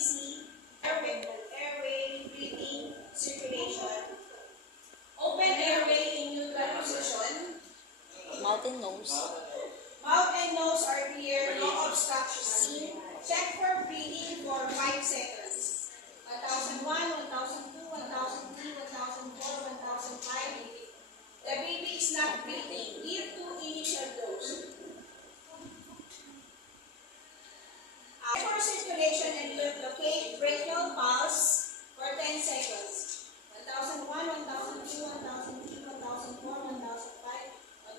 ABC, airway, breathing, circulation. Open airway in neutral position. Mouth and nose. Mouth and nose are clear, no obstruction seen. Check for breathing for 5 seconds. 1001, 1002, 1003, 1004, 1005. The baby is not breathing. Give 2 initial dose. For circulation and locate brachial pulse for 10 seconds. 1001, 1002, 1003, 1004, 1005,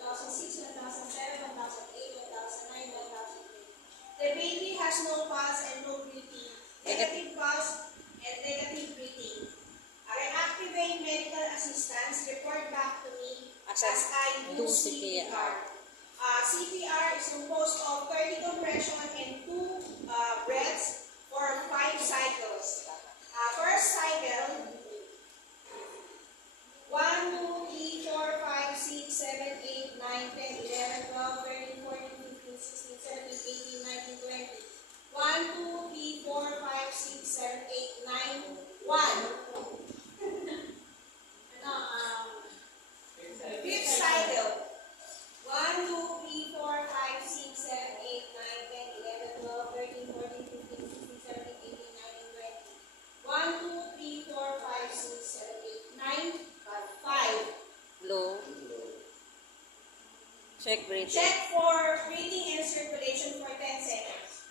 1006, 2007, 2008, 2009, 2010. The baby has no pulse and no breathing. Negative pulse and negative breathing. Reactivate medical assistance. Report back to me as I do CPR. CPR is composed of 30 compression and 2 breaths for 5 cycles. First cycle, 1, 2, 3, 4, 5, 6, 7, 8, 9, 10, 11, 12, 13, 14, 15, 16, 17, 18, 19, 20. 1, 2, 3, 4, 5, 6, 7, 8, 9, 1. Fifth cycle. 1, 2, 3, 4, 5, 6, 7, 8, 9, 10, 11, 12, 13, 14, 15, 16, 17, 18, 19, 20. 1, 2, 3, 4, 5, 6, 7, 8, 9, 5. Low. Check breathing. Check for breathing and circulation for 10 seconds.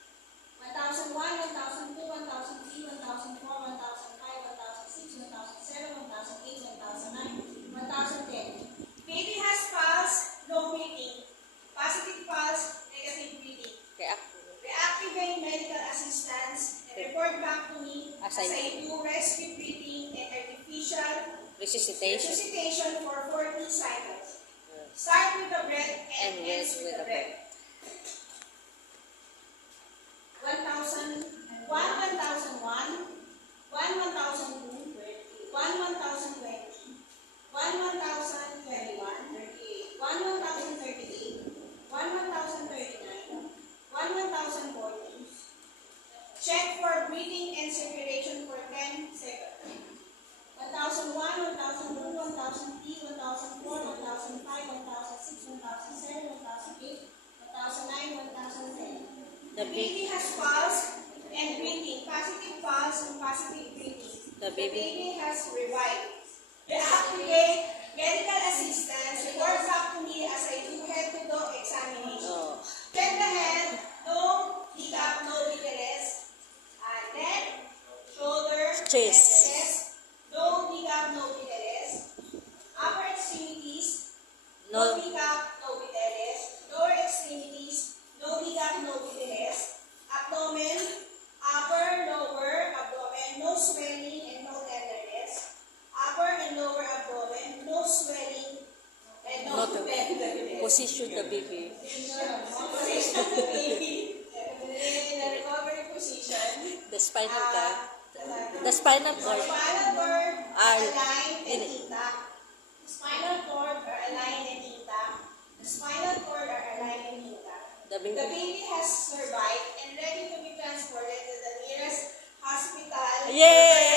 1001, 1002, 1003, 1004, 1005, 1006, 2007, 2008, 2009, 2010. Baby has pulse, no breathing. Positive pulse, negative breathing. Reactivate medical assistance and report back to me as I do rescue breathing and artificial resuscitation for 40 cycles. Start with the breath and ends with the breath. 1001, 1001, 1002, 1020, 1021, 1038, 1039, 1040. Check for breathing and circulation for 10 seconds. 1001, 1002, 1003, 1004, 1005, 1006, 2007, 2008, 2009, 2010. The baby has pulse and breathing, positive pulse and positive breathing. The baby has revived. Reactivate medical assistance. Report back to me as I do head-to-toe examination. Check the head, no hiccup, no VTRS. Neck, shoulder, chest. No hiccup, no VTRS. Upper extremities, no hiccup, no VTRS. Lower extremities, no hiccup, no VTRS. Abdomen, upper, lower abdomen, no swelling and no tenderness. Upper and lower abdomen, no swelling and no tenderness. Position the baby. Position the baby. In the recovery position. The spinal cord. The spinal cord. Spinal cord are aligned and intact. The spinal cord are aligned and intact. The spinal cord are aligned and intact. The baby has survived and ready to be transported to the nearest hospital. Yay!